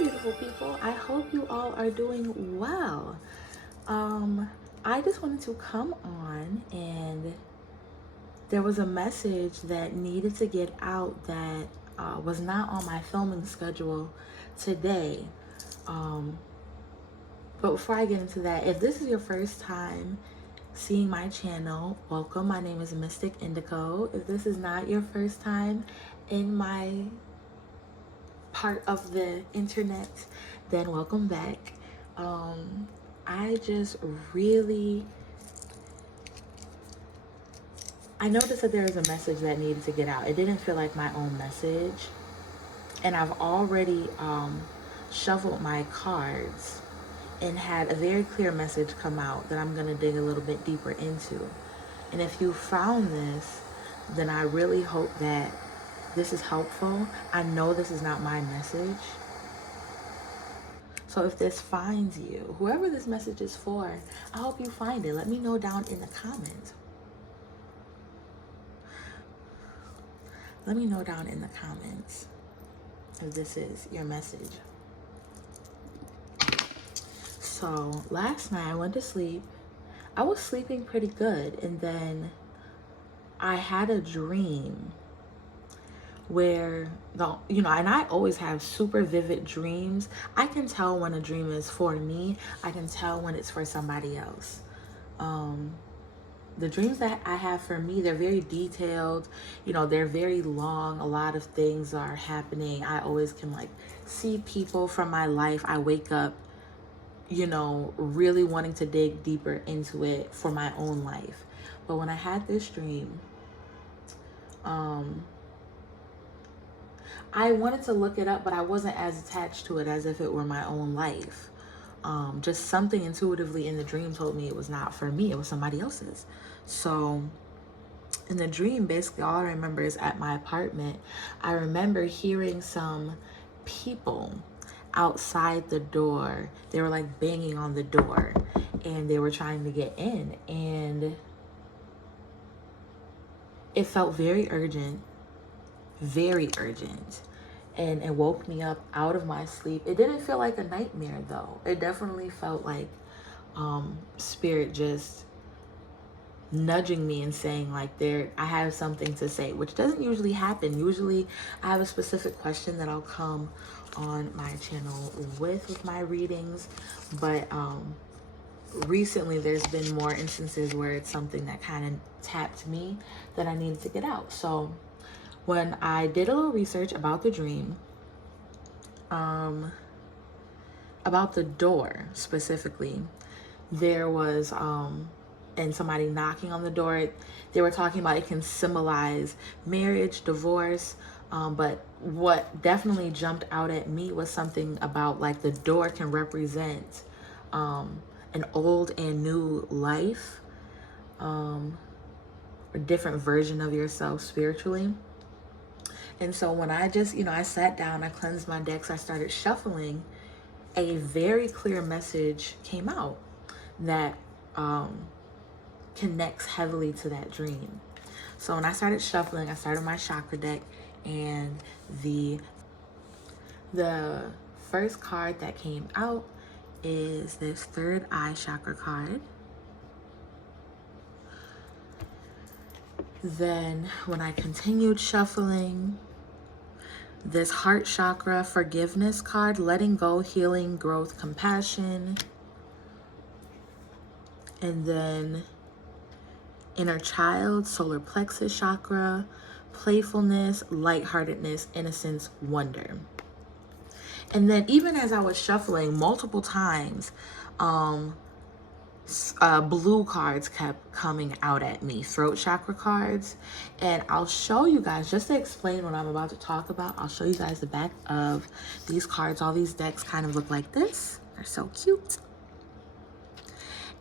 beautiful people. I hope you all are doing well. I just wanted to come on, and there was a message that needed to get out that was not on my filming schedule today. But before I get into that, if this is your first time seeing my channel, welcome. My name is Mystic Indigo. If this is not your first time in my part of the internet, then welcome back. I just really, I noticed that there was a message that needed to get out. It didn't feel like my own message, and I've already shuffled my cards and had a very clear message come out that I'm gonna dig a little bit deeper into. And if you found this, then I really hope that this is helpful. I know this is not my message. So if this finds you, whoever this message is for, I hope you find it. Let me know down in the comments. Let me know down in the comments if this is your message. So last night I went to sleep. I was sleeping pretty good, and then I had a dream where and I always have super vivid dreams. I can tell when a dream is for me. I can tell when it's for somebody else. The dreams that I have for me, they're very detailed, they're very long. A lot of things are happening. I always can see people from my life. I wake up, really wanting to dig deeper into it for my own life. But when I had this dream, I wanted to look it up, but I wasn't as attached to it as if it were my own life. Just something intuitively in the dream told me it was not for me, it was somebody else's. So in the dream, basically all I remember is at my apartment, I remember hearing some people outside the door. They were banging on the door, and they were trying to get in, and it felt very urgent, and it woke me up out of my sleep. It didn't feel like a nightmare though. It definitely felt like spirit just nudging me and saying I have something to say, which doesn't usually happen. Usually I have a specific question that I'll come on my channel with my readings, but recently there's been more instances where it's something that kind of tapped me that I needed to get out. So when I did a little research about the dream, about the door specifically, there was and somebody knocking on the door. They were talking about it can symbolize marriage, divorce, but what definitely jumped out at me was something about the door can represent an old and new life, a different version of yourself spiritually. And so when I just, I sat down, I cleansed my decks, I started shuffling, a very clear message came out that connects heavily to that dream. So when I started shuffling, I started my chakra deck, and the first card that came out is this third eye chakra card. Then when I continued shuffling, this heart chakra forgiveness card, letting go, healing, growth, compassion. And then inner child, solar plexus chakra, playfulness, lightheartedness, innocence, wonder. And then even as I was shuffling multiple times, blue cards kept coming out at me, throat chakra cards. And I'll show you guys, just to explain what I'm about to talk about, I'll show you guys the back of these cards. All these decks kind of look like this. They're so cute.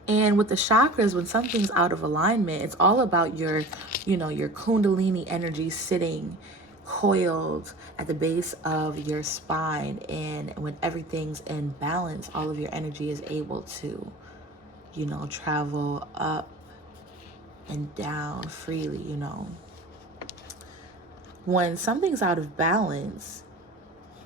And with the chakras, when something's out of alignment, it's all about your kundalini energy sitting coiled at the base of your spine. And when everything's in balance, all of your energy is able to travel up and down freely. When something's out of balance,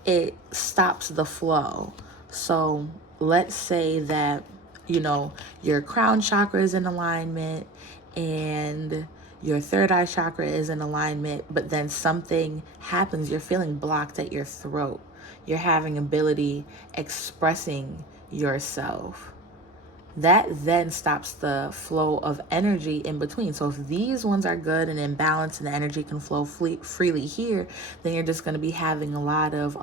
it stops the flow. So let's say that, you know, your crown chakra is in alignment and your third eye chakra is in alignment, but then something happens, you're feeling blocked at your throat. You're having ability expressing yourself. That then stops the flow of energy in between. So if these ones are good and in balance and the energy can flow freely here, then you're just going to be having a lot of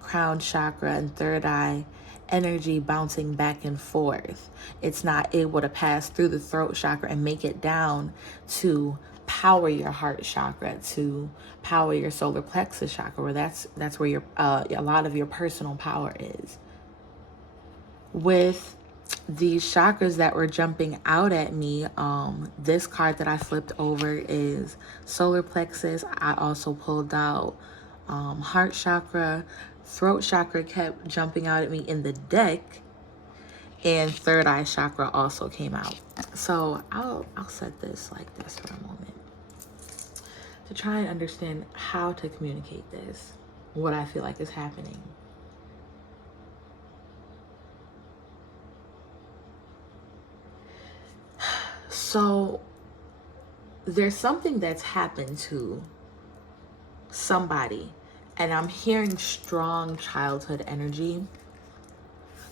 crown chakra and third eye energy bouncing back and forth. It's not able to pass through the throat chakra and make it down to power your heart chakra, to power your solar plexus chakra, where that's where your a lot of your personal power is. With these chakras that were jumping out at me, this card that I flipped over is solar plexus. I also pulled out heart chakra. Throat chakra kept jumping out at me in the deck, and third eye chakra also came out. So I'll set this like this for a moment to try and understand how to communicate this, what I feel like is happening. So there's something that's happened to somebody, and I'm hearing strong childhood energy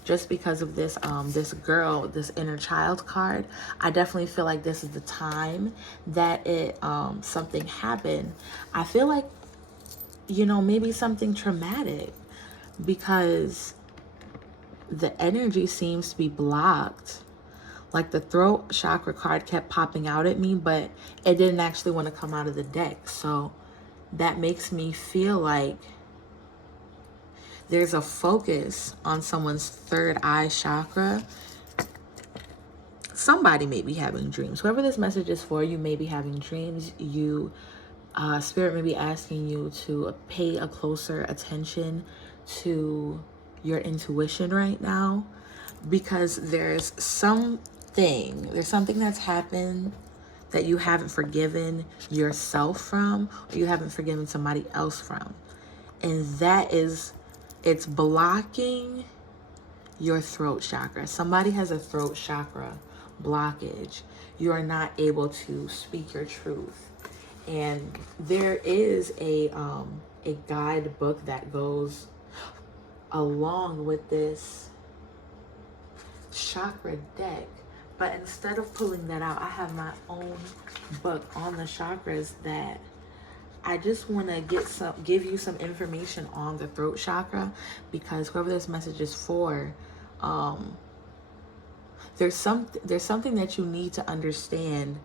just because of this this girl, this inner child card. I definitely feel like this is the time that it something happened. I feel like, you know, maybe something traumatic, because the energy seems to be blocked. Like the throat chakra card kept popping out at me, but it didn't actually want to come out of the deck. So that makes me feel like there's a focus on someone's third eye chakra. Somebody may be having dreams. Whoever this message is for, you may be having dreams. Spirit may be asking you to pay a closer attention to your intuition right now, because there's something that's happened that you haven't forgiven yourself from, or you haven't forgiven somebody else from. And it's blocking your throat chakra. Somebody has a throat chakra blockage. You are not able to speak your truth. And there is a guidebook that goes along with this chakra deck, but instead of pulling that out, I have my own book on the chakras that I just want to give you some information on the throat chakra, because whoever this message is for, there's something that you need to understand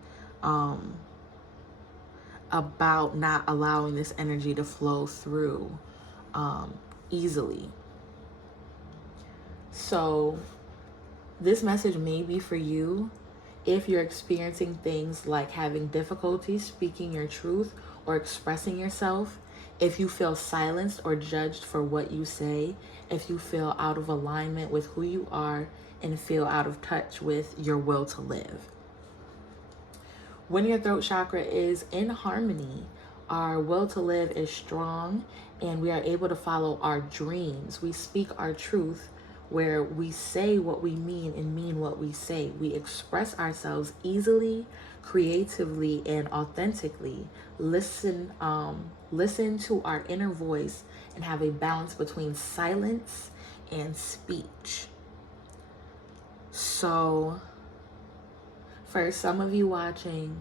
about not allowing this energy to flow through easily. So this message may be for you if you're experiencing things like having difficulty speaking your truth or expressing yourself, if you feel silenced or judged for what you say, if you feel out of alignment with who you are and feel out of touch with your will to live. When your throat chakra is in harmony, our will to live is strong and we are able to follow our dreams. We speak our truth, where we say what we mean and mean what we say. We express ourselves easily, creatively, and authentically. Listen to our inner voice and have a balance between silence and speech. So for some of you watching,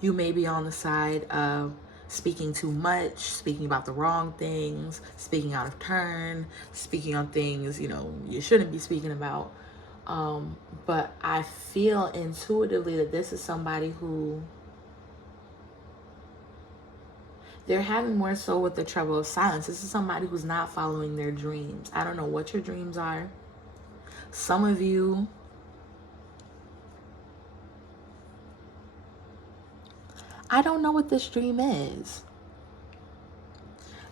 you may be on the side of speaking too much, speaking about the wrong things, speaking out of turn, speaking on things, you know, you shouldn't be speaking about. But I feel intuitively that this is somebody who, they're having more so with the trouble of silence. This is somebody who's not following their dreams. I don't know what your dreams are. Some of you, I don't know what this dream is.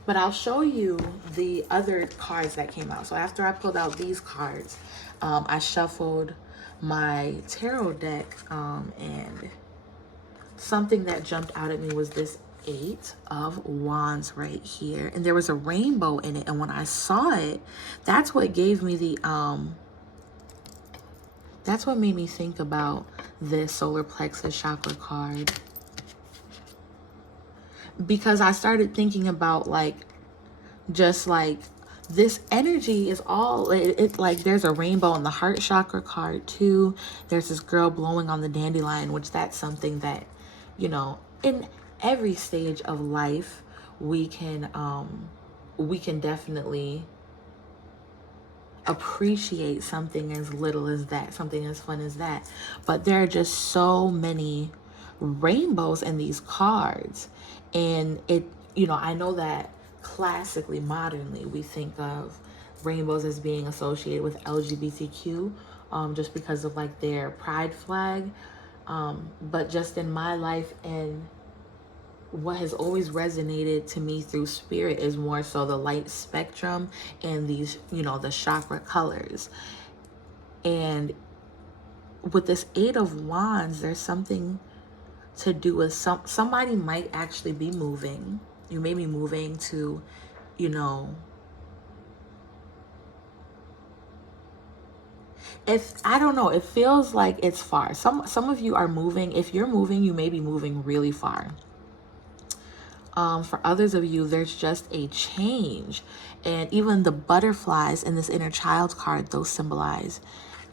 But I'll show you the other cards that came out. So after I pulled out these cards, I shuffled my tarot deck, and something that jumped out at me was this Eight of Wands right here, and there was a rainbow in it, and when I saw it, that's what gave me the that's what made me think about this solar plexus chakra card, because I started thinking about like just like this energy is all it like there's a rainbow in the heart chakra card too. There's this girl blowing on the dandelion, which that's something that, you know, in every stage of life we can definitely appreciate something as little as that, something as fun as that. But there are just so many rainbows in these cards. And it, you know, I know that classically, modernly, we think of rainbows as being associated with LGBTQ, just because of like their pride flag. But just in my life and what has always resonated to me through spirit is more so the light spectrum and these, you know, the chakra colors. And with this Eight of Wands, there's something to do with somebody might actually be moving. You may be moving to, you know, if I don't know, it feels like it's far. Some of you are moving. If you're moving, you may be moving really far. For others of you, there's just a change. And even the butterflies in this inner child card, those symbolize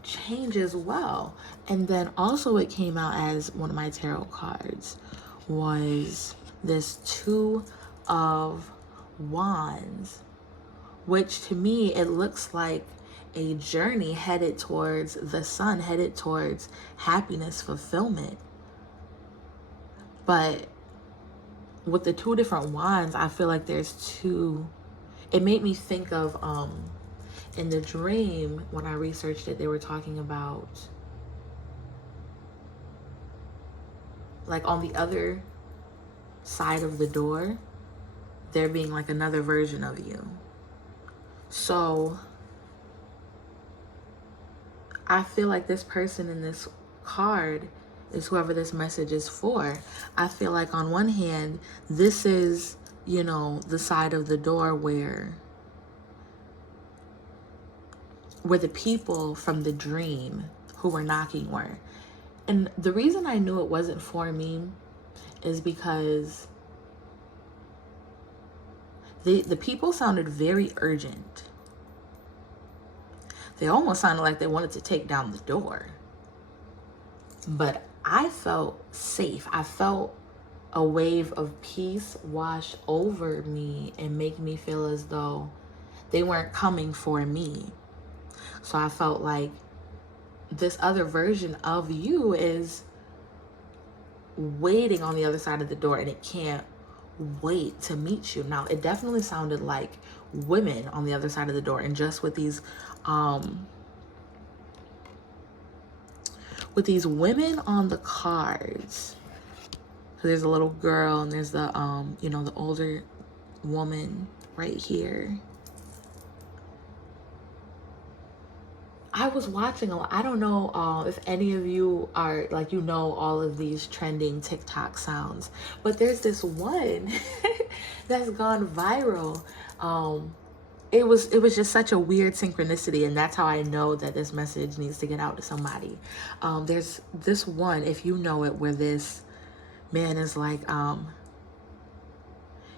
change as well. And then also it came out as one of my tarot cards was this Two of Wands, which to me, it looks like a journey headed towards the sun, headed towards happiness, fulfillment. But with the two different wands, I feel like there's two. It made me think of in the dream, when I researched it, they were talking about like on the other side of the door, there being like another version of you. So I feel like this person in this card is whoever this message is for. I feel like on one hand, this is, you know, the side of the door where the people from the dream who were knocking were. And the reason I knew it wasn't for me is because the people sounded very urgent. They almost sounded like they wanted to take down the door. But I felt safe. I felt a wave of peace wash over me and make me feel as though they weren't coming for me. So I felt like this other version of you is waiting on the other side of the door, and it can't wait to meet you. Now, it definitely sounded like women on the other side of the door, and just with these women on the cards. So there's a little girl, and there's the you know, the older woman right here. I was watching a lot. I don't know if any of you are like, you know, all of these trending TikTok sounds, but there's this one that's gone viral. It was just such a weird synchronicity, and that's how I know that this message needs to get out to somebody. There's this one, if you know it, where this man is like,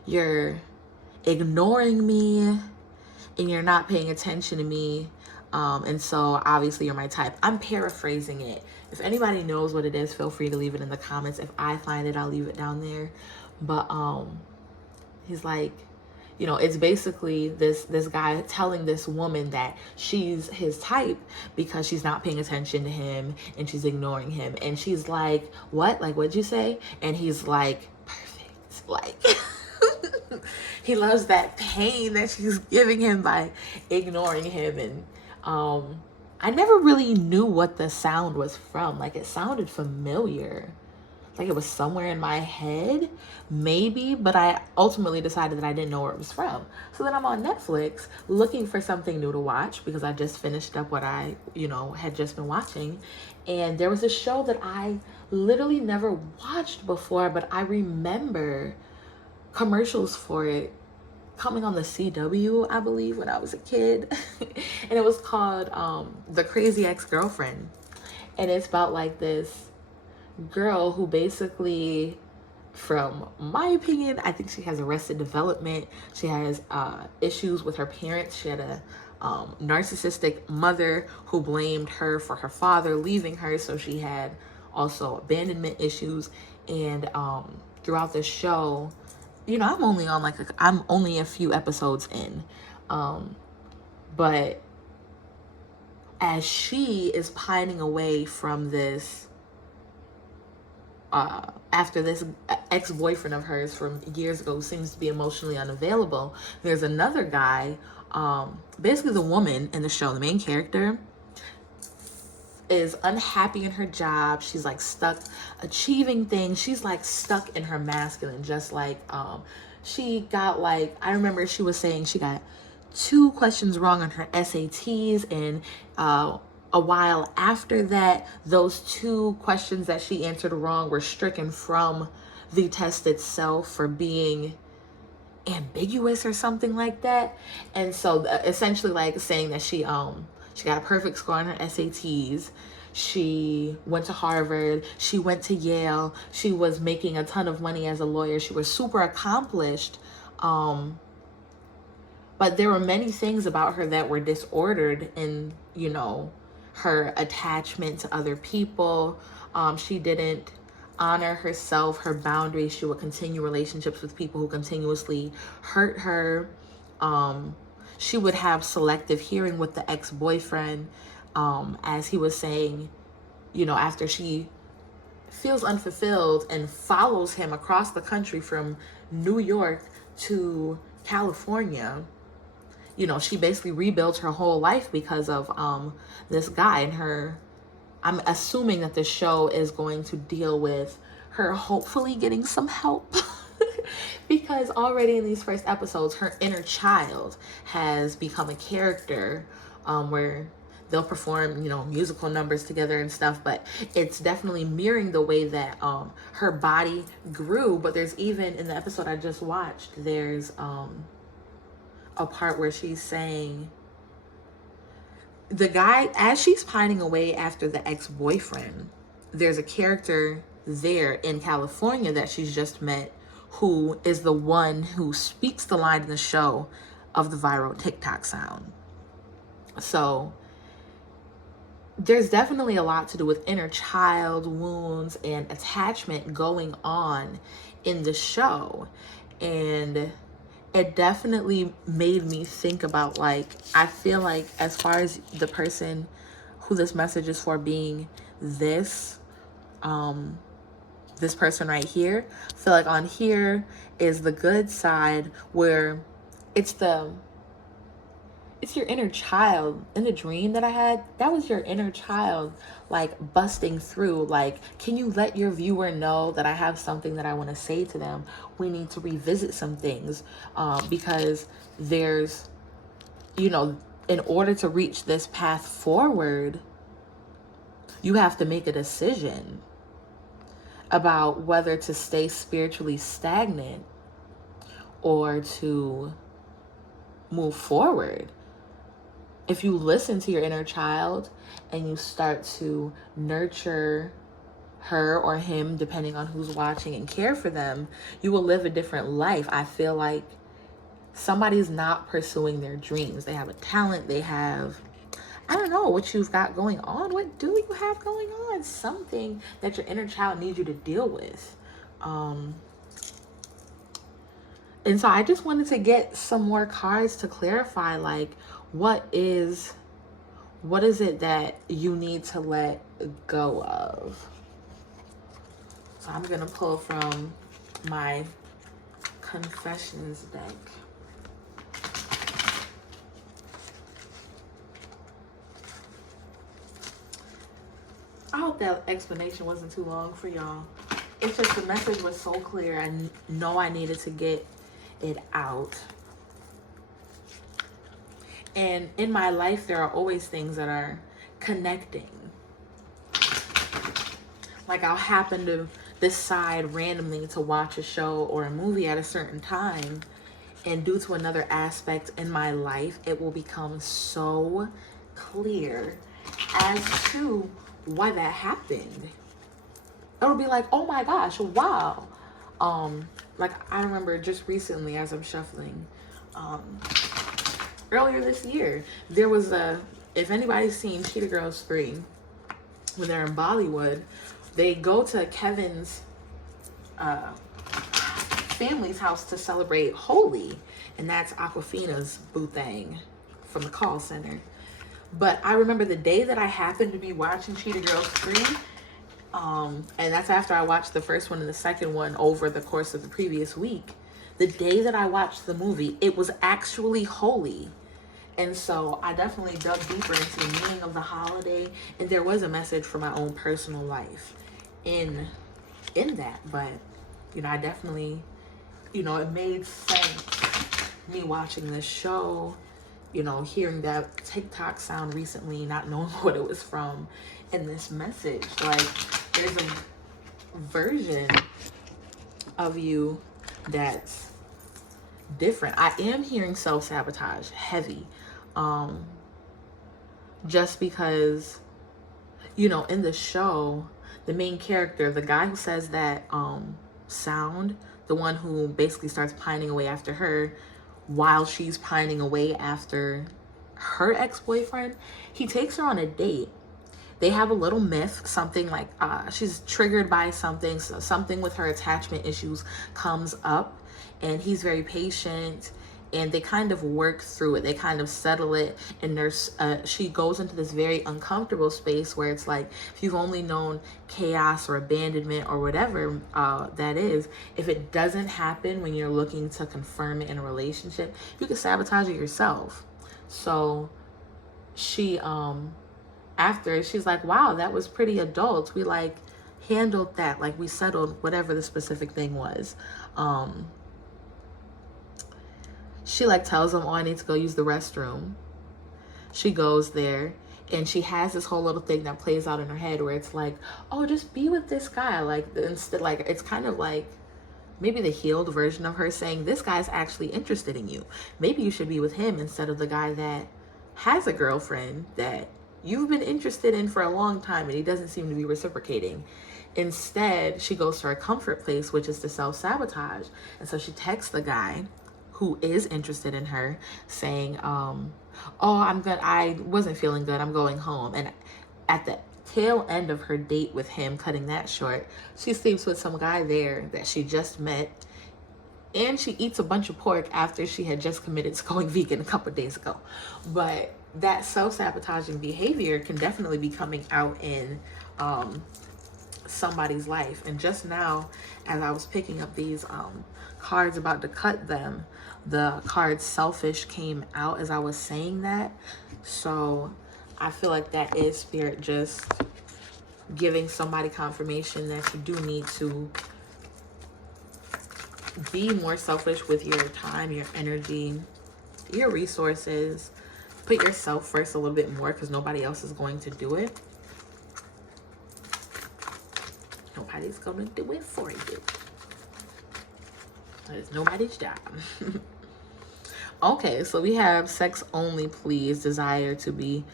you're ignoring me and you're not paying attention to me. And so obviously you're my type. I'm paraphrasing it. If anybody knows what it is, feel free to leave it in the comments. If I find it, I'll leave it down there. But he's like, you know, it's basically this guy telling this woman that she's his type because she's not paying attention to him and she's ignoring him. And she's like, what? Like, what'd you say? And he's like, perfect. Like, he loves that pain that she's giving him by ignoring him. And I never really knew what the sound was from. Like, it sounded familiar. Like it was somewhere in my head, maybe, but I ultimately decided that I didn't know where it was from. So then I'm on Netflix looking for something new to watch because I just finished up what I, you know, had just been watching. And there was a show that I literally never watched before, but I remember commercials for it coming on the CW, I believe, when I was a kid. And it was called The Crazy Ex-Girlfriend. And it's about like this girl who basically, from my opinion, I think she has arrested development. She has issues with her parents. She had a narcissistic mother who blamed her for her father leaving her, so she had also abandonment issues. And throughout the show, you know, I'm only a few episodes in, but as she is pining away from this, after this ex-boyfriend of hers from years ago who seems to be emotionally unavailable, there's another guy, basically the woman in the show, the main character, is unhappy in her job. She's like stuck achieving things. She's like stuck in her masculine, just like she got, like, I remember she was saying she got 2 questions wrong on her SATs, and a while after that, those 2 questions that she answered wrong were stricken from the test itself for being ambiguous or something like that. And so essentially, like, saying that she got a perfect score on her SATs. She went to Harvard. She went to Yale. She was making a ton of money as a lawyer. She was super accomplished. But there were many things about her that were disordered in, you know, her attachment to other people. She didn't honor herself, her boundaries. She would continue relationships with people who continuously hurt her. She would have selective hearing with the ex-boyfriend, as he was saying, you know, after she feels unfulfilled and follows him across the country from New York to California. You know, she basically rebuilds her whole life because of this guy. And I'm assuming that the show is going to deal with her hopefully getting some help. Because already in these first episodes, her inner child has become a character, where they'll perform, you know, musical numbers together and stuff. But it's definitely mirroring the way that her body grew. But there's even, in the episode I just watched, there's a part where she's saying, the guy, as she's pining away after the ex-boyfriend, there's a character there in California that she's just met who is the one who speaks the line in the show of the viral TikTok sound. So there's definitely a lot to do with inner child wounds and attachment going on in the show. And it definitely made me think about, like, I feel like as far as the person who this message is for being this person right here, I feel like on here is the good side, where it's your inner child. In the dream that I had, that was your inner child, like, busting through. Like, can you let your viewer know that I have something that I want to say to them? We need to revisit some things, because there's, you know, in order to reach this path forward, you have to make a decision about whether to stay spiritually stagnant or to move forward. If you listen to your inner child and you start to nurture her or him, depending on who's watching, and care for them, you will live a different life. I feel like somebody's not pursuing their dreams. They have a talent, they have, I don't know what you've got going on. What do you have going on? Something that your inner child needs you to deal with. And so I just wanted to get some more cards to clarify, like, what is it that you need to let go of? So I'm going to pull from my Confessions deck. I hope that explanation wasn't too long for y'all. It's just the message was so clear. I know I needed to get it out. And in my life, there are always things that are connecting. Like, I'll happen to decide randomly to watch a show or a movie at a certain time, and due to another aspect in my life, it will become so clear as to why that happened. It'll be like, oh my gosh, wow. Like I remember just recently as I'm shuffling, earlier this year, there was if anybody's seen Cheetah Girls 3, when they're in Bollywood, they go to Kevin's family's house to celebrate Holi, and that's Aquafina's boo thing from the call center. But I remember the day that I happened to be watching Cheetah Girls 3, and that's after I watched the first one and the second one over the course of the previous week. The day that I watched the movie, it was actually Holi. And so I definitely dug deeper into the meaning of the holiday, and there was a message for my own personal life in that. But I definitely, it made sense, me watching this show, hearing that TikTok sound recently, not knowing what it was from, and this message. Like, there's a version of you that's different. I am hearing self-sabotage heavy, just because, in the show, the main character, the guy who says that sound, the one who basically starts pining away after her while she's pining away after her ex-boyfriend, he takes her on a date. They have a little myth, something like she's triggered by something, so something with her attachment issues comes up, and he's very patient, and they kind of work through it. They kind of settle it, and she goes into this very uncomfortable space where it's like, if you've only known chaos or abandonment or whatever that is, if it doesn't happen when you're looking to confirm it in a relationship, you can sabotage it yourself. So she after, she's like, wow, that was pretty adult. We like handled that, like we settled whatever the specific thing was. She like tells him, oh, I need to go use the restroom. She goes there, and she has this whole little thing that plays out in her head where it's like, oh, just be with this guy. Like, instead, like, it's kind of like maybe the healed version of her saying, this guy's actually interested in you. Maybe you should be with him instead of the guy that has a girlfriend that you've been interested in for a long time, and he doesn't seem to be reciprocating. Instead, she goes to her comfort place, which is to self-sabotage. And so she texts the guy who is interested in her, saying, oh, I wasn't feeling good, I'm going home. And at the tail end of her date with him, cutting that short, she sleeps with some guy there that she just met, and she eats a bunch of pork after she had just committed to going vegan a couple of days ago. But that self-sabotaging behavior can definitely be coming out in somebody's life. And just now, as I was picking up these cards, about to cut them, the card selfish came out as I was saying that. So I feel like that is spirit just giving somebody confirmation that you do need to be more selfish with your time, your energy, your resources. Put yourself first a little bit more, because nobody else is going to do it. Nobody's going to do it for you. It's nobody's job. Okay, so we have sex only, please. Desire to be,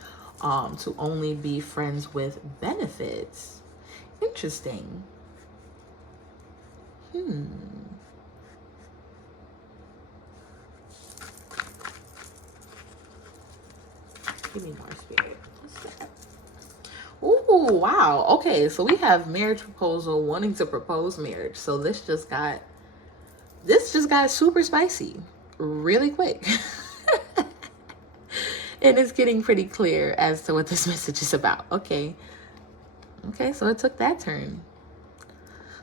to only be friends with benefits. Interesting. Give me more spirit. What's that? Ooh, wow. Okay, so we have marriage proposal, wanting to propose marriage. So this just got super spicy really quick. And it's getting pretty clear as to what this message is about. Okay, so it took that turn.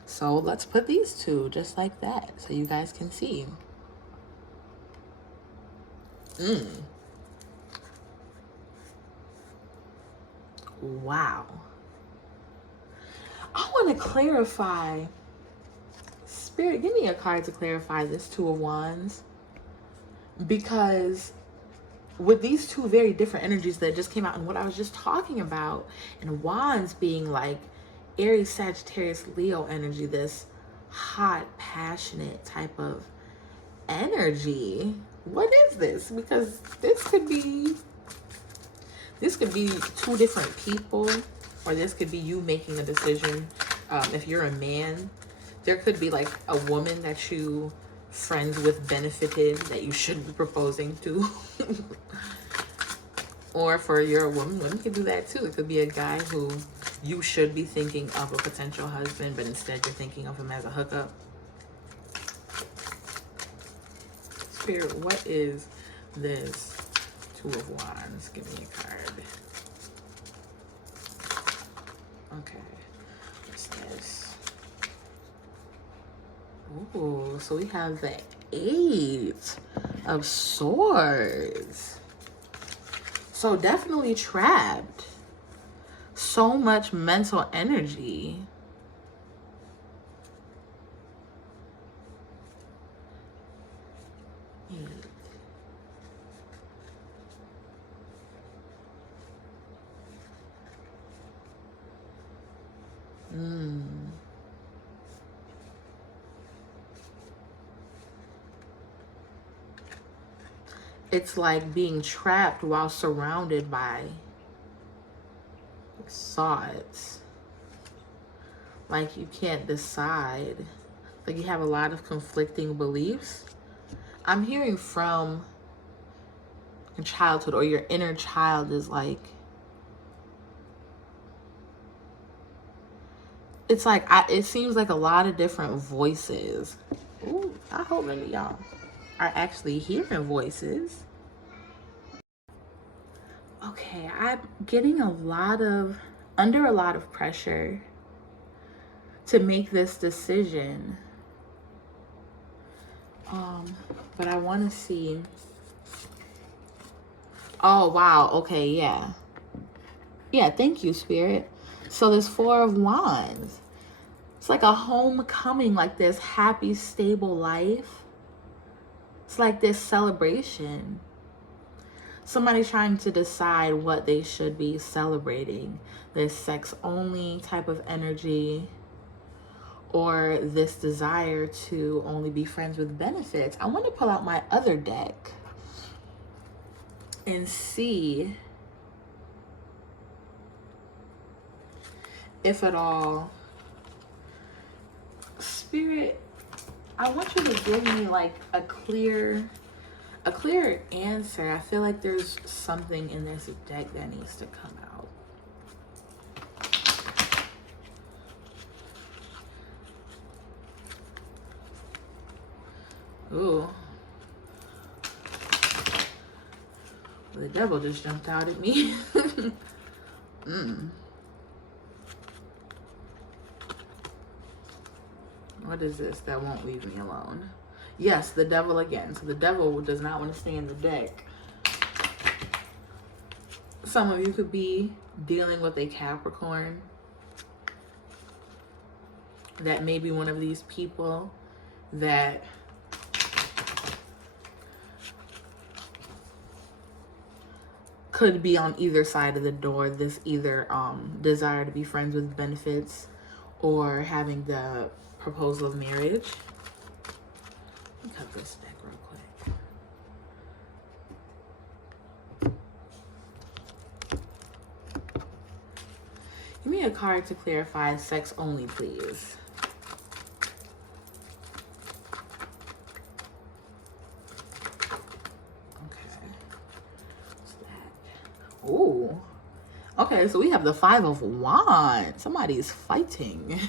So let's put these two just like that so you guys can see. Wow. I want to clarify. Spirit, give me a card to clarify this Two of Wands. Because with these two very different energies that just came out and what I was just talking about, and Wands being like Aries, Sagittarius, Leo energy, this hot, passionate type of energy. What is this? Because this could be two different people, or this could be you making a decision. If you're a man, there could be like a woman that you friends with benefited that you should be proposing to. Or for you're a woman, women could do that too. It could be a guy who you should be thinking of a potential husband, but instead you're thinking of him as a hookup. Spirit, what is this Two of Wands? Give me a card. Okay, what's this? Ooh, so we have the Eight of Swords. So definitely trapped. So much mental energy. It's like being trapped while surrounded by thoughts. Like you can't decide. Like you have a lot of conflicting beliefs. I'm hearing from your childhood, or your inner child is like, it's like, it seems like a lot of different voices. Ooh, I hope none of y'all are actually hearing voices. Okay, I'm getting under a lot of pressure to make this decision. But I want to see. Oh, wow. Okay, yeah. Yeah, thank you, Spirit. So there's Four of Wands. It's like a homecoming, like this happy, stable life. It's like this celebration. Somebody trying to decide what they should be celebrating. This sex-only type of energy, or this desire to only be friends with benefits. I want to pull out my other deck and see if at all, Spirit, I want you to give me like a clear answer. I feel like there's something in this deck that needs to come out. Ooh. The devil just jumped out at me. What is this that won't leave me alone? Yes, the devil again. So the devil does not want to stay in the deck. Some of you could be dealing with a Capricorn. That may be one of these people that could be on either side of the door. This either desire to be friends with benefits, or having the proposal of marriage. Let me cut this deck real quick. Give me a card to clarify sex only, please. Ooh. Okay, so we have the Five of Wands. Somebody's fighting.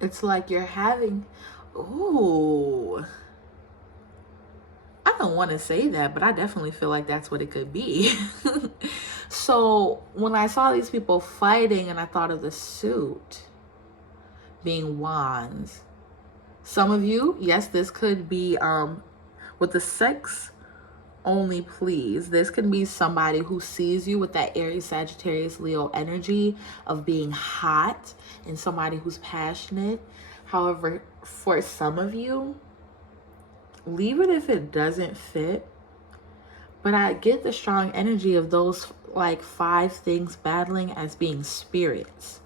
It's like you're having, ooh. I don't want to say that, but I definitely feel like that's what it could be. So when I saw these people fighting and I thought of the suit being wands, some of you, yes, this could be with the sex only, please. This could be somebody who sees you with that Aries, Sagittarius, Leo energy of being hot, and somebody who's passionate. However, for some of you, leave it if it doesn't fit. But I get the strong energy of those like 5 things battling as being spirits.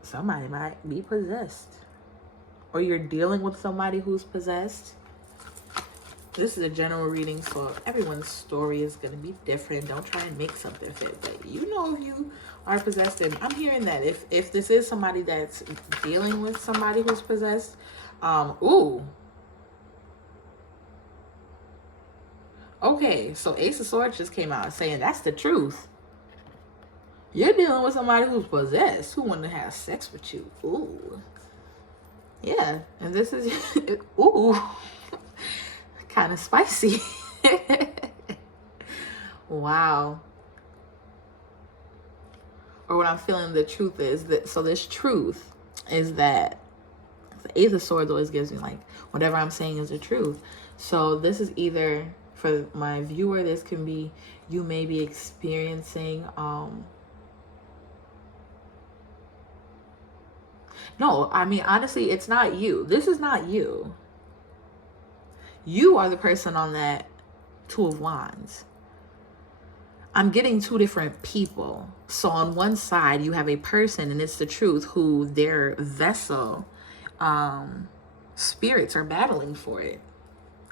Somebody might be possessed. Or you're dealing with somebody who's possessed. This is a general reading, so everyone's story is going to be different. Don't try and make something fit. But you know if you are possessed. And I'm hearing that if this is somebody that's dealing with somebody who's possessed, ooh. Okay, so Ace of Swords just came out saying that's the truth. You're dealing with somebody who's possessed, who want to have sex with you. Ooh. Yeah, and this is, ooh, kind of spicy. Wow. Or what I'm feeling the truth is that, so this truth is that the Ace of Swords always gives me like, whatever I'm saying is the truth. So this is either, for my viewer, this can be, you may be experiencing, no, I mean, honestly, it's not you. This is not you. You are the person on that Two of Wands. I'm getting 2 different people. So on one side, you have a person, and it's the truth, who their vessel, spirits are battling for it.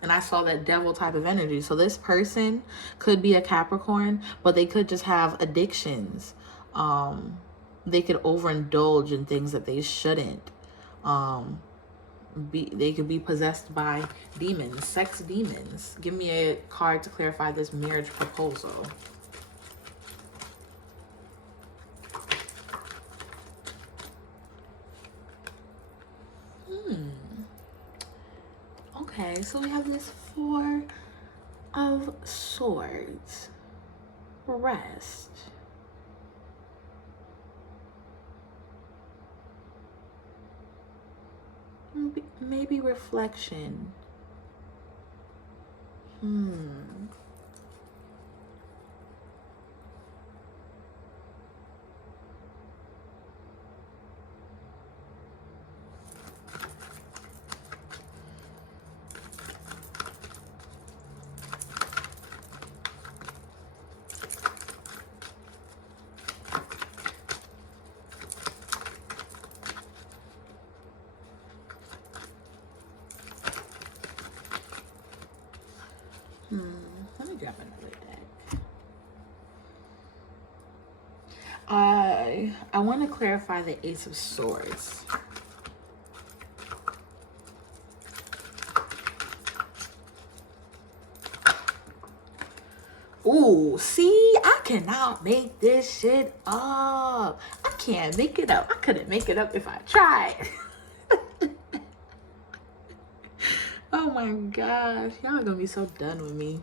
And I saw that devil type of energy. So this person could be a Capricorn, but they could just have addictions. They could overindulge in things that they shouldn't. They could be possessed by demons, sex demons. Give me a card to clarify this marriage proposal. Okay, so we have this 4 of Swords. Rest. Maybe reflection. Let me grab another deck. I want to clarify the Ace of Swords. Ooh, see, I cannot make this shit up. I can't make it up. I couldn't make it up if I tried. Oh my gosh, y'all are gonna be so done with me.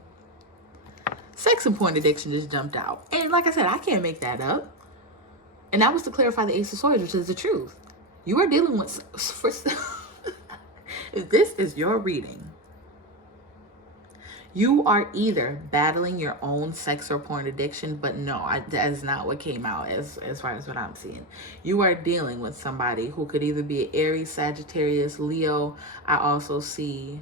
Sex and porn addiction just jumped out. And like I said, I can't make that up. And that was to clarify the Ace of Swords, which is the truth. You are dealing with, if this is your reading, you are either battling your own sex or porn addiction, but no, that is not what came out as far as what I'm seeing. You are dealing with somebody who could either be an Aries, Sagittarius, Leo. I also see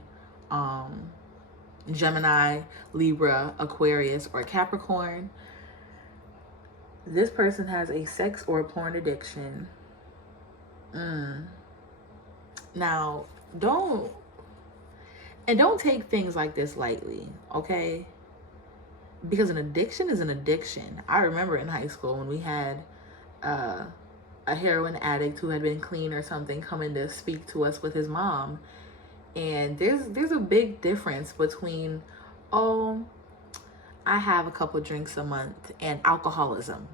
Gemini, Libra, Aquarius, or Capricorn. This person has a sex or porn addiction. Now, don't take things like this lightly, okay? Because an addiction is an addiction. I remember in high school when we had a heroin addict who had been clean or something come in to speak to us with his mom. And there's a big difference between, oh, I have a couple drinks a month, and alcoholism.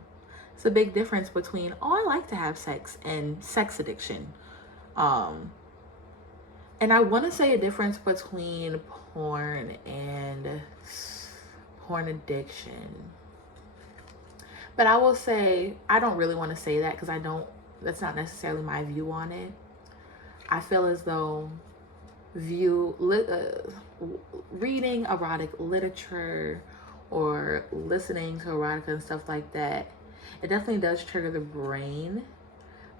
It's a big difference between, oh, I like to have sex, and sex addiction. And I want to say a difference between porn and porn addiction. But I will say, I don't really want to say that because that's not necessarily my view on it. I feel as though reading erotic literature or listening to erotica and stuff like that, it definitely does trigger the brain.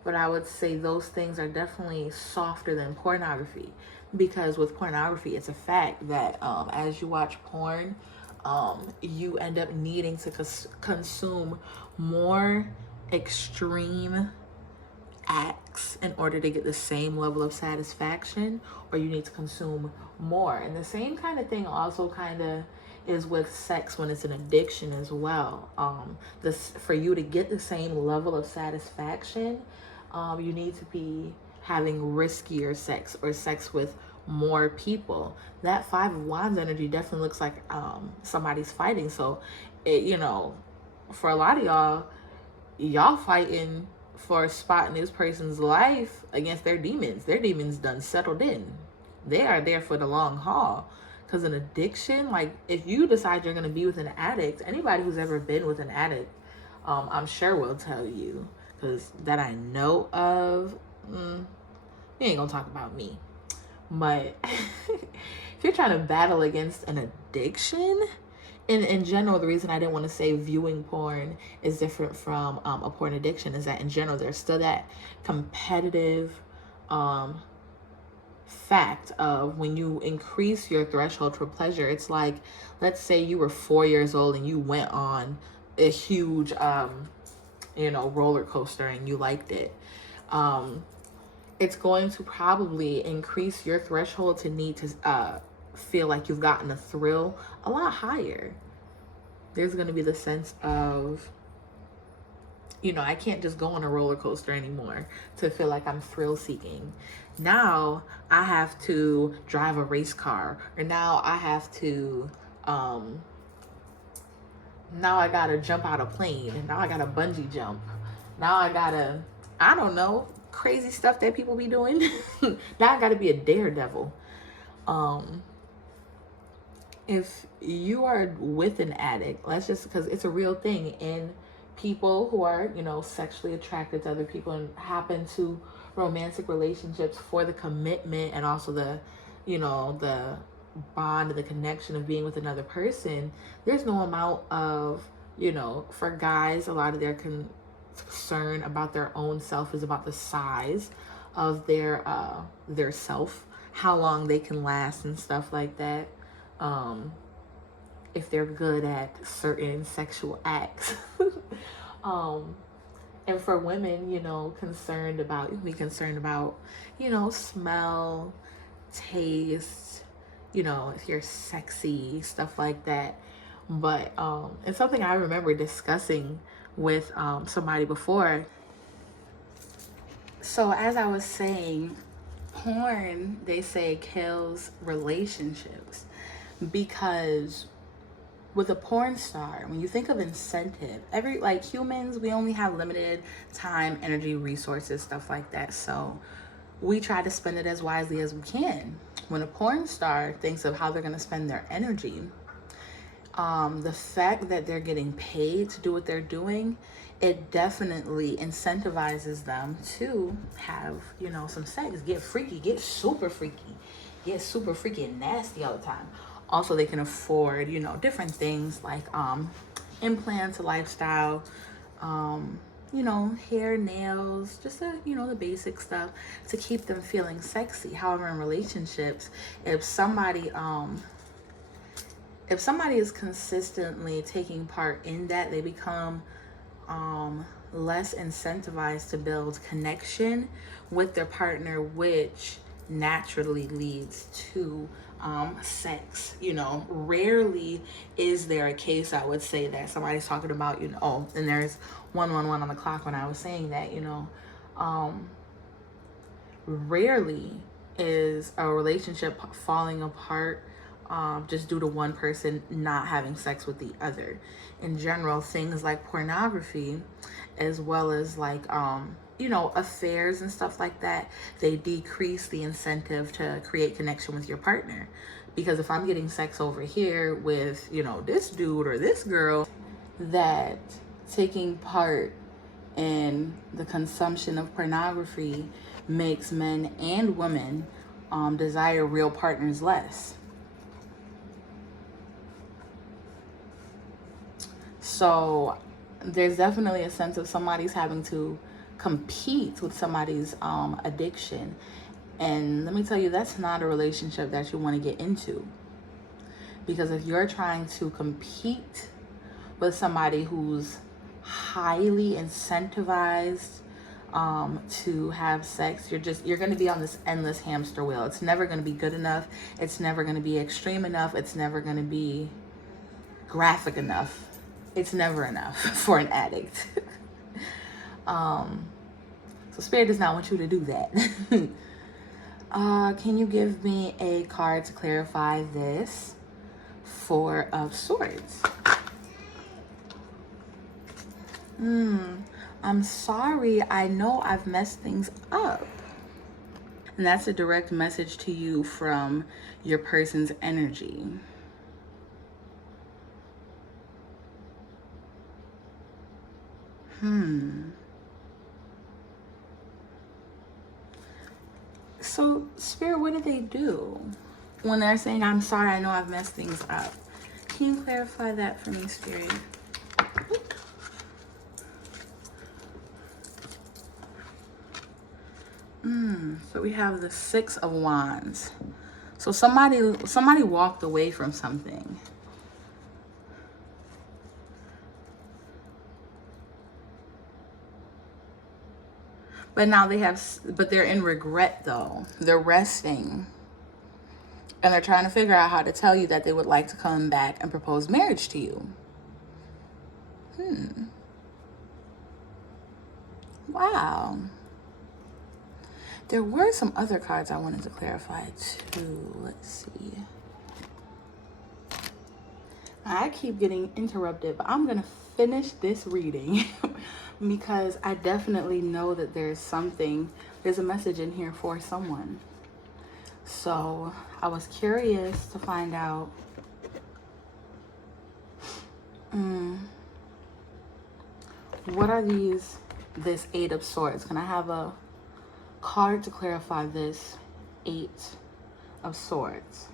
but I would say those things are definitely softer than pornography, because with pornography, it's a fact that as you watch porn, you end up needing to consume more extreme acts in order to get the same level of satisfaction, or you need to consume more. And the same kind of thing also kind of is with sex when it's an addiction as well. This, for you to get the same level of satisfaction, you need to be having riskier sex, or sex with more people. That Five of Wands energy definitely looks like somebody's fighting. So it, for a lot of y'all fighting for a spot in this person's life against their demons. Their demons done settled in. They are there for the long haul. Because an addiction, like if you decide you're going to be with an addict, anybody who's ever been with an addict, I'm sure will tell you, because that I know of, we ain't going to talk about me. But if you're trying to battle against an addiction, in general, the reason I didn't want to say viewing porn is different from a porn addiction is that in general, there's still that competitive fact of when you increase your threshold for pleasure. It's like, let's say you were 4 years old and you went on a huge, roller coaster and you liked it. It's going to probably increase your threshold to need to feel like you've gotten a thrill a lot higher. There's going to be the sense of, I can't just go on a roller coaster anymore to feel like I'm thrill seeking. Now I have to drive a race car, or now I have to, now I gotta jump out a plane, and now I gotta bungee jump. Now I gotta, I don't know, crazy stuff that people be doing. Now I gotta be a daredevil. If you are with an addict, let's just, because it's a real thing in people who are, sexually attracted to other people and happen to romantic relationships for the commitment and also the, the bond, the connection of being with another person. There's no amount of, for guys, a lot of their concern about their own self is about the size of their self, how long they can last and stuff like that. If they're good at certain sexual acts. And for women, concerned about, smell, taste, if you're sexy, stuff like that. But it's something I remember discussing with somebody before. So as I was saying, porn, they say, kills relationships, because with a porn star, when you think of incentive, humans, we only have limited time, energy, resources, stuff like that. So we try to spend it as wisely as we can. When a porn star thinks of how they're going to spend their energy, the fact that they're getting paid to do what they're doing, it definitely incentivizes them to have, some sex, get freaky, get super freaky and nasty all the time. Also, they can afford, different things like implants, a lifestyle, hair, nails, just the basic stuff to keep them feeling sexy. However, in relationships, if somebody is consistently taking part in that, they become less incentivized to build connection with their partner, which naturally leads to sex. Rarely is there a case, I would say, that somebody's talking about, and there's 111 on the clock when I was saying that, rarely is a relationship falling apart just due to one person not having sex with the other. In general, things like pornography, as well as affairs and stuff like that, they decrease the incentive to create connection with your partner. Because if I'm getting sex over here with, this dude or this girl, that taking part in the consumption of pornography makes men and women desire real partners less. So there's definitely a sense of somebody's having to compete with somebody's addiction. And let me tell you, that's not a relationship that you want to get into. Because if you're trying to compete with somebody who's highly incentivized to have sex, you're going to be on this endless hamster wheel. It's never going to be good enough. It's never going to be extreme enough. It's never going to be graphic enough. It's never enough for an addict. So Spirit does not want you to do that. Can you give me a card to clarify this? Four of Swords. I'm sorry. I know I've messed things up. And that's a direct message to you from your person's energy. So, Spirit, what did they do when they're saying, I'm sorry, I know I've messed things up? Can you clarify that for me, Spirit? So we have the Six of Wands. So somebody walked away from something. But now they're in regret though. They're resting. And they're trying to figure out how to tell you that they would like to come back and propose marriage to you. Wow. There were some other cards I wanted to clarify too. Let's see. I keep getting interrupted, but I'm going to finish this reading because I definitely know that there's a message in here for someone. So I was curious to find out what are this Eight of Swords? Can I have a card to clarify this Eight of Swords?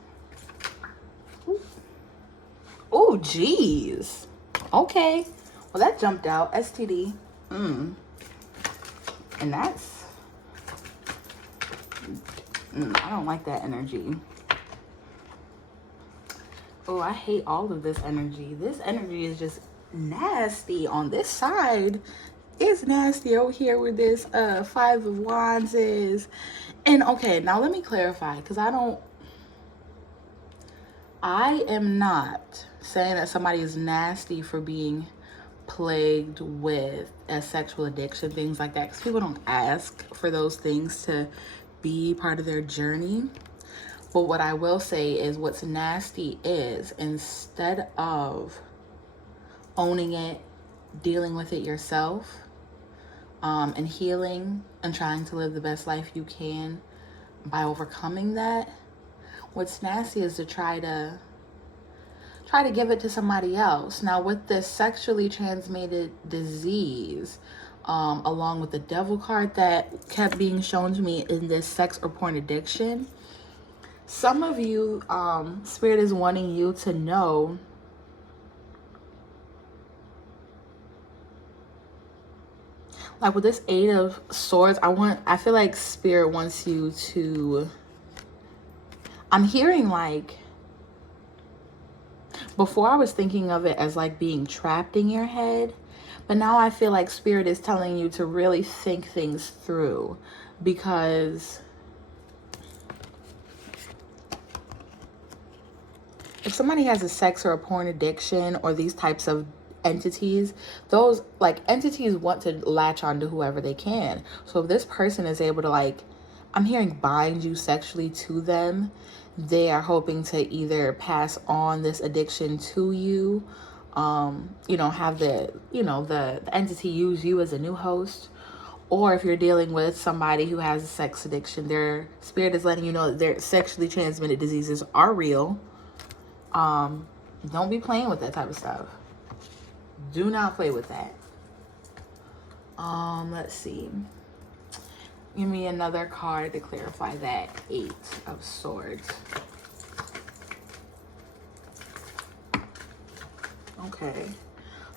Oh, geez. Okay. Well, that jumped out. STD. And that's... I don't like that energy. Oh, I hate all of this energy. This energy is just nasty on this side. It's nasty over here with this Five of Wands is. And okay, now let me clarify, because I am not saying that somebody is nasty for being plagued with a sexual addiction, things like that, because people don't ask for those things to be part of their journey. But what I will say is what's nasty is, instead of owning it, dealing with it yourself, and healing and trying to live the best life you can by overcoming that, what's nasty is to try to give it to somebody else. Now, with this sexually transmitted disease, along with the Devil card that kept being shown to me in this sex or porn addiction, some of you, Spirit is wanting you to know like with this Eight of Swords, I feel like Spirit wants you to, I'm hearing like, before I was thinking of it as like being trapped in your head, but now I feel like Spirit is telling you to really think things through, because if somebody has a sex or a porn addiction or these types of entities, those like entities want to latch on to whoever they can. So if this person is able to, like, I'm hearing bind you sexually to them, they are hoping to either pass on this addiction to you, have the entity use you as a new host. Or if you're dealing with somebody who has a sex addiction, their Spirit is letting you know that their sexually transmitted diseases are real. Don't be playing with that type of stuff. Do not play with that. Let's see. Give me another card to clarify that Eight of Swords. Okay.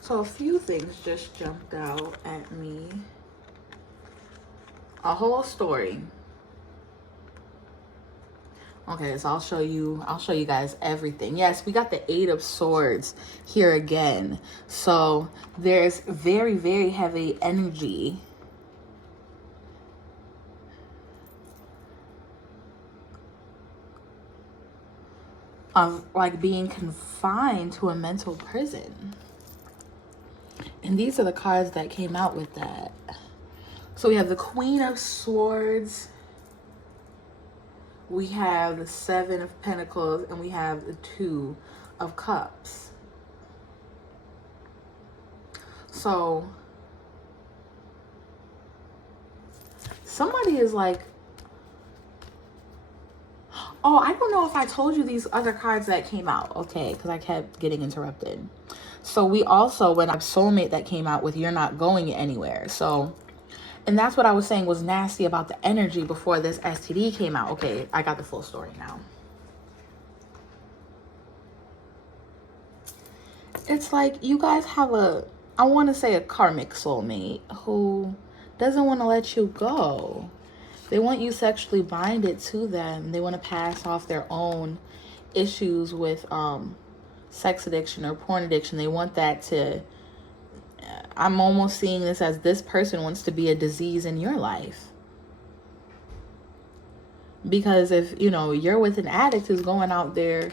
So a few things just jumped out at me. A whole story. Okay, so I'll show you guys everything. Yes, we got the Eight of Swords here again. So there's very, very heavy energy of like being confined to a mental prison. And these are the cards that came out with that. So we have the Queen of Swords, we have the Seven of Pentacles, and we have the Two of Cups. So somebody is like, oh, I don't know if I told you these other cards that came out. Okay, because I kept getting interrupted. So we also, when our soulmate that came out with You're Not Going Anywhere. So, and that's what I was saying was nasty about the energy before this STD came out. Okay, I got the full story now. It's like you guys have a, I want to say a karmic soulmate who doesn't want to let you go. They want you sexually binded to them. They want to pass off their own issues with sex addiction or porn addiction. They want that to, I'm almost seeing this as this person wants to be a disease in your life. Because if, you know, you're with an addict who's going out there,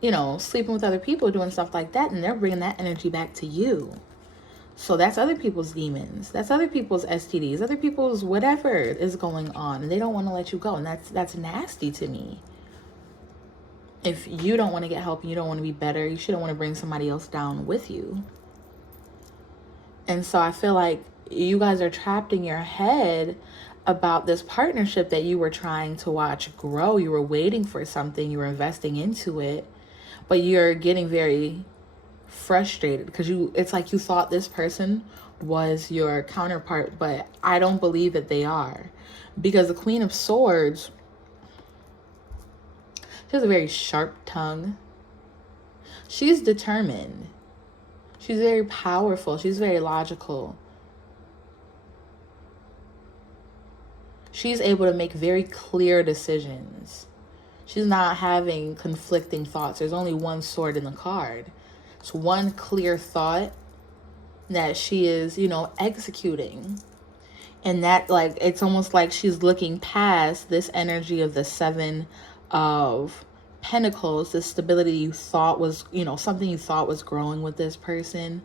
you know, sleeping with other people, doing stuff like that, and they're bringing that energy back to you. So that's other people's demons. That's other people's STDs, other people's whatever is going on, and they don't want to let you go. And that's nasty to me. If you don't want to get help and you don't want to be better, you shouldn't want to bring somebody else down with you. And so I feel like you guys are trapped in your head about this partnership that you were trying to watch grow. You were waiting for something, you were investing into it, but you're getting very frustrated because it's like you thought this person was your counterpart, but I don't believe that they are. Because the Queen of Swords, she has a very sharp tongue. She's determined. She's very powerful. She's very logical. She's able to make very clear decisions. She's not having conflicting thoughts. There's only one sword in the card. It's one clear thought that she is, you know, executing. And that, like, it's almost like she's looking past this energy of the Seven of Pentacles, the stability you thought was, you know, something you thought was growing with this person.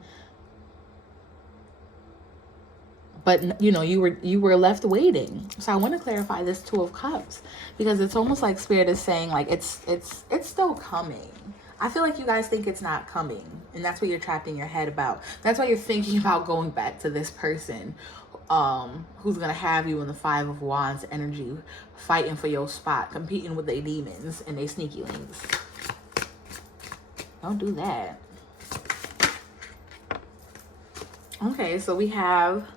But, you know, you were left waiting. So I want to clarify this Two of Cups, because it's almost like Spirit is saying, like, it's still coming. I feel like you guys think it's not coming, and that's what you're trapped in your head about. That's why you're thinking about going back to this person who's going to have you in the Five of Wands energy, fighting for your spot, competing with their demons and their sneaky links. Don't do that. Okay, so we have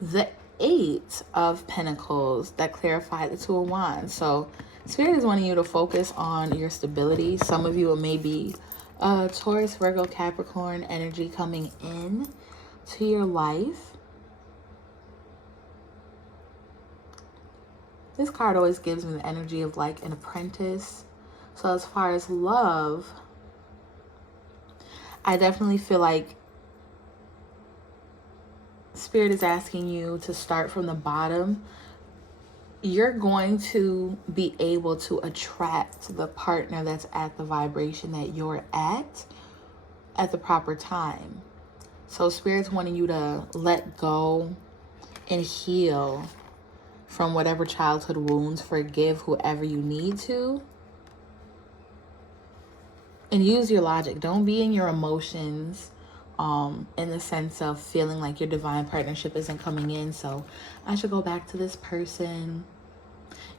the Eight of Pentacles that clarify the Two of Wands. So Spirit is wanting you to focus on your stability. Some of you, it may be Taurus, Virgo, Capricorn energy coming in to your life. This card always gives me the energy of like an apprentice. So as far as love, I definitely feel like Spirit is asking you to start from the bottom. You're going to be able to attract the partner that's at the vibration that you're at the proper time. So Spirit's wanting you to let go and heal from whatever childhood wounds, forgive whoever you need to, and use your logic. Don't be in your emotions in the sense of feeling like your divine partnership isn't coming in, so I should go back to this person,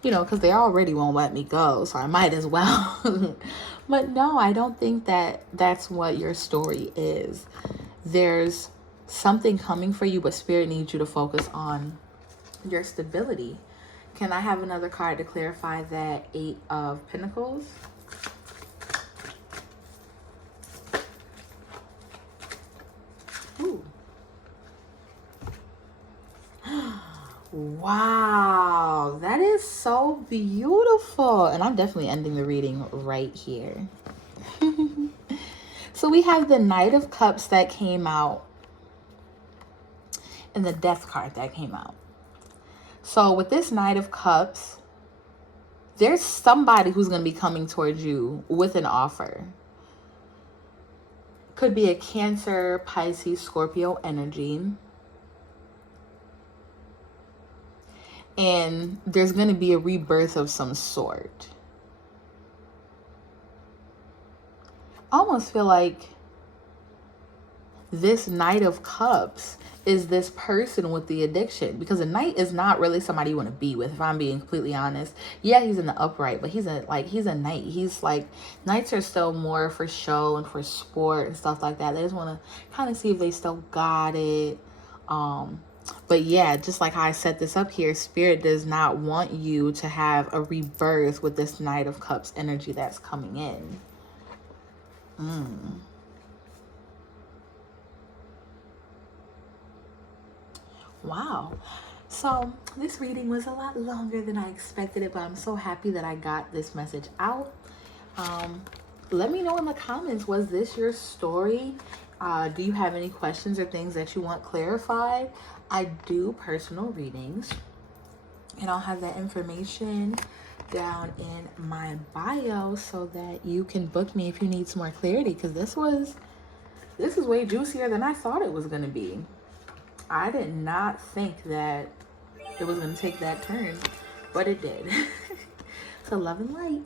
you know, because they already won't let me go, so I might as well. But no, I don't think that that's what your story is. There's something coming for you, but Spirit needs you to focus on your stability. Can I have another card to clarify that Eight of Pentacles? Ooh. Wow, that is so beautiful. And I'm definitely ending the reading right here. So we have the Knight of Cups that came out and the Death card that came out. So with this Knight of Cups, there's somebody who's going to be coming towards you with an offer. Could be a Cancer, Pisces, Scorpio energy. And there's going to be a rebirth of some sort. I almost feel like this Knight of Cups is this person with the addiction, because a knight is not really somebody you want to be with, if I'm being completely honest. Yeah, he's in the upright, but he's a knight. He's like, knights are still more for show and for sport and stuff like that. They just want to kind of see if they still got it. But yeah, just like how I set this up here, Spirit does not want you to have a rebirth with this Knight of Cups energy that's coming in. Wow. So this reading was a lot longer than I expected it, but I'm so happy that I got this message out. Let me know in the comments, was this your story? Do you have any questions or things that you want clarified? I do personal readings, and I'll have that information down in my bio so that you can book me if you need some more clarity, because this is way juicier than I thought it was going to be. I did not think that it was going to take that turn, but it did. So love and light.